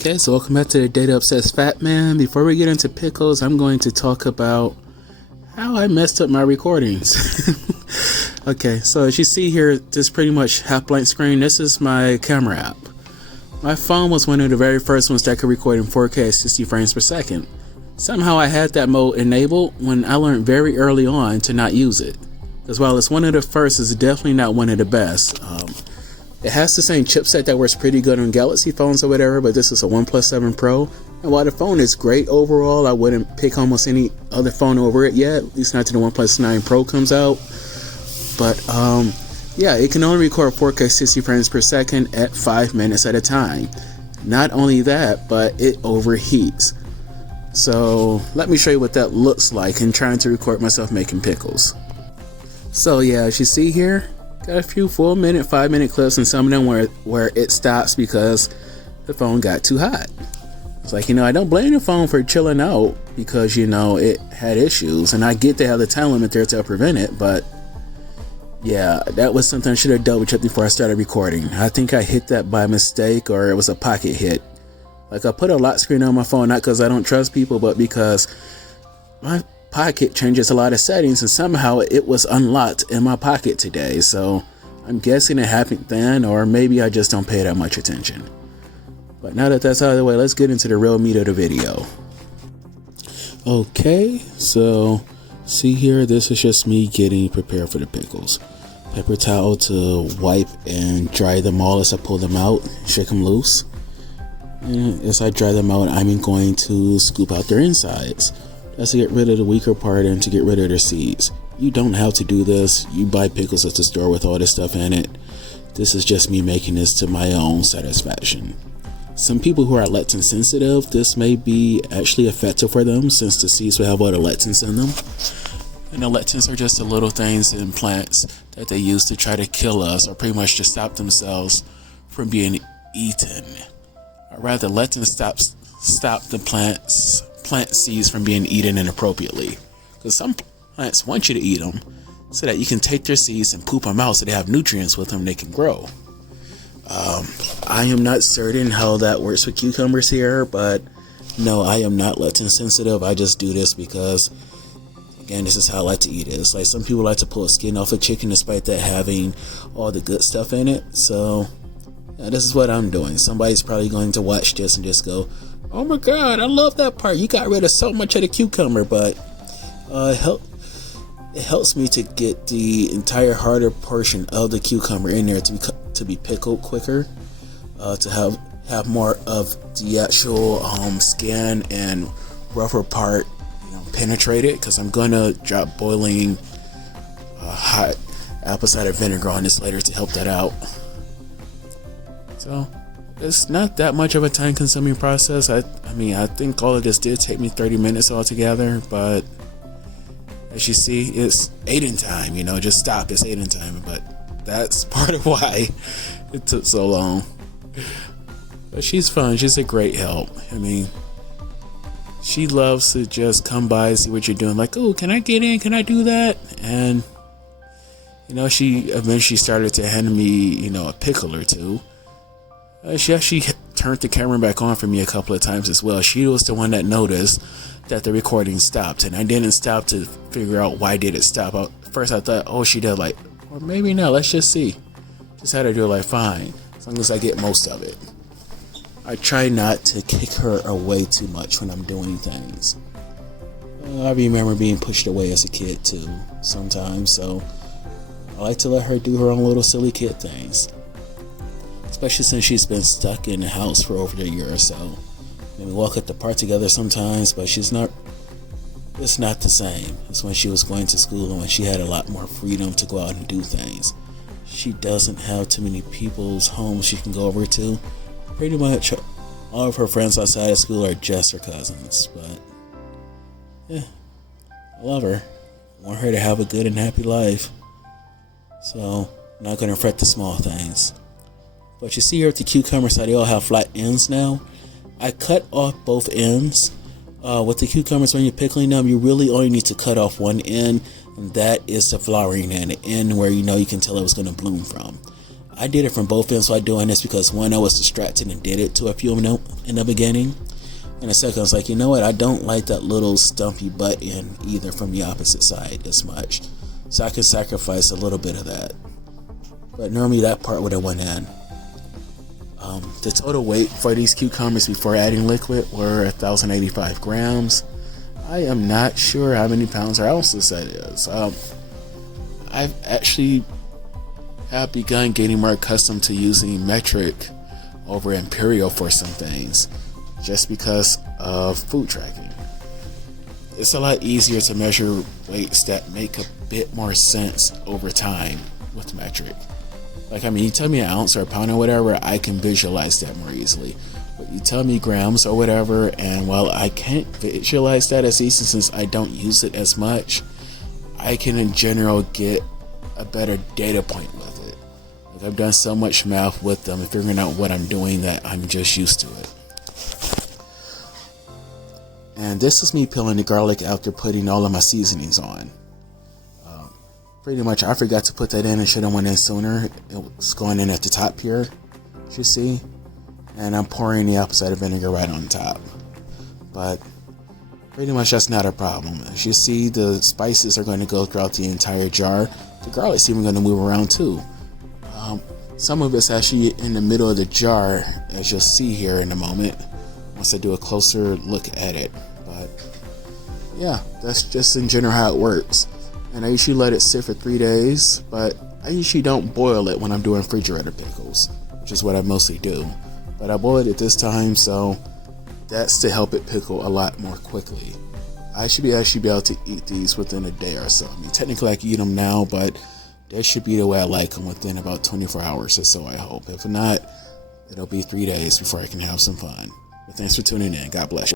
Okay, so welcome back to the Data Obsessed Fat Man. Before we get into Pickles, I'm going to talk about how I messed up my recordings. Okay, so as you see here, this pretty much half blank screen. This is my camera app. My phone was one of the very first ones that could record in 4K at 60 frames per second. Somehow I had that mode enabled when I learned very early on to not use it. Because while it's one of the first, it's definitely not one of the best. It has the same chipset that works pretty good on Galaxy phones or whatever, but this is a OnePlus 7 Pro. And while the phone is great overall, I wouldn't pick almost any other phone over it yet, at least not till the OnePlus 9 Pro comes out. But yeah, it can only record 4K 60 frames per second at 5 minutes at a time. Not only that, but it overheats. So let me show you what that looks like in trying to record myself making pickles. So yeah, as you see here, got a few 4-minute, 5-minute clips, and some of them where it stops because the phone got too hot. It's like, I don't blame the phone for chilling out because, it had issues, and I get they have the time limit there to prevent it, but yeah, that was something I should have double checked before I started recording. I think I hit that by mistake, or it was a pocket hit. Like, I put a lock screen on my phone, not because I don't trust people, but because my pocket changes a lot of settings, and somehow it was unlocked in my pocket today. So I'm guessing it happened then, or maybe I just don't pay that much attention. But now that that's out of the way, let's get into the real meat of the video. Okay, so see here, this is just me getting prepared for the pickles. Paper towel to wipe and dry them all as I pull them out, shake them loose. And as I dry them out, I'm going to scoop out their insides. That's to get rid of the weaker part and to get rid of their seeds. You don't have to do this. You buy pickles at the store with all this stuff in it. This is just me making this to my own satisfaction. Some people who are lectin sensitive, this may be actually effective for them since the seeds will have all the lectins in them. And the lectins are just the little things in plants that they use to try to kill us, or pretty much to stop themselves from being eaten. Or rather, lectins stop the plant seeds from being eaten inappropriately, because some plants want you to eat them so that you can take their seeds and poop them out so they have nutrients with them, they can grow. I am not certain how that works with cucumbers here, but no, I am not lectin sensitive. I just do this because, again, this is how I like to eat it. It's like some people like to pull skin off a chicken despite that having all the good stuff in it. So yeah, this is what I'm doing. Somebody's probably going to watch this and just go, "Oh my god, I love that part. You got rid of so much of the cucumber," but it helps me to get the entire harder portion of the cucumber in there to be pickled quicker, to have more of the actual skin and rougher part penetrated, because I'm gonna drop boiling hot apple cider vinegar on this later to help that out. So it's not that much of a time consuming process. I think all of this did take me 30 minutes altogether, but as you see, it's eating time, just stop, it's eating time. But that's part of why it took so long. But she's fun, she's a great help. She loves to just come by and see what you're doing, like, "Oh, can I get in? Can I do that?" And she eventually started to hand me, a pickle or two. She actually turned the camera back on for me a couple of times as well. She was the one that noticed that the recording stopped, and I didn't stop to figure out why did it stop. First I thought, oh, she did, like, or maybe not, let's just see. Just had her do it, like, fine, as long as I get most of it. I try not to kick her away too much when I'm doing things. I remember being pushed away as a kid too, sometimes, so I like to let her do her own little silly kid things. Especially since she's been stuck in the house for over a year or so. We walk at the park together sometimes, but it's not the same as when she was going to school and when she had a lot more freedom to go out and do things. She doesn't have too many people's homes she can go over to. Pretty much all of her friends outside of school are just her cousins, but yeah, I love her. I want her to have a good and happy life. So I'm not going to fret the small things. But you see here with the cucumbers, how they all have flat ends now. I cut off both ends. With the cucumbers, when you're pickling them, you really only need to cut off one end, and that is the flowering end, the end where you can tell it was going to bloom from. I did it from both ends while doing this because one, I was distracted and did it to a few in the beginning. And the second, I was like, you know what? I don't like that little stumpy butt end either from the opposite side as much. So I could sacrifice a little bit of that. But normally that part would have went in. The total weight for these cucumbers before adding liquid were 1,085 grams. I am not sure how many pounds or ounces that is. I've actually have begun getting more accustomed to using metric over imperial for some things, just because of food tracking. It's a lot easier to measure weights that make a bit more sense over time with metric. Like, I mean, you tell me an ounce or a pound or whatever, I can visualize that more easily. But you tell me grams or whatever, and while I can't visualize that as easy since I don't use it as much, I can in general get a better data point with it. Like, I've done so much math with them and figuring out what I'm doing that I'm just used to it. And this is me peeling the garlic after putting all of my seasonings on. Pretty much, I forgot to put that in and should have went in sooner. It was going in at the top here, as you see. And I'm pouring the apple cider vinegar right on top. But pretty much that's not a problem. As you see, the spices are going to go throughout the entire jar. The garlic's even going to move around too. Some of it's actually in the middle of the jar, as you'll see here in a moment, once I do a closer look at it. But yeah, that's just in general how it works. And I usually let it sit for 3 days, but I usually don't boil it when I'm doing refrigerator pickles, which is what I mostly do. But I boiled it this time, so that's to help it pickle a lot more quickly. I should actually be able to eat these within a day or so. I mean, technically I can eat them now, but that should be the way I like them, within about 24 hours or so, I hope. If not, it'll be 3 days before I can have some fun. But thanks for tuning in. God bless you.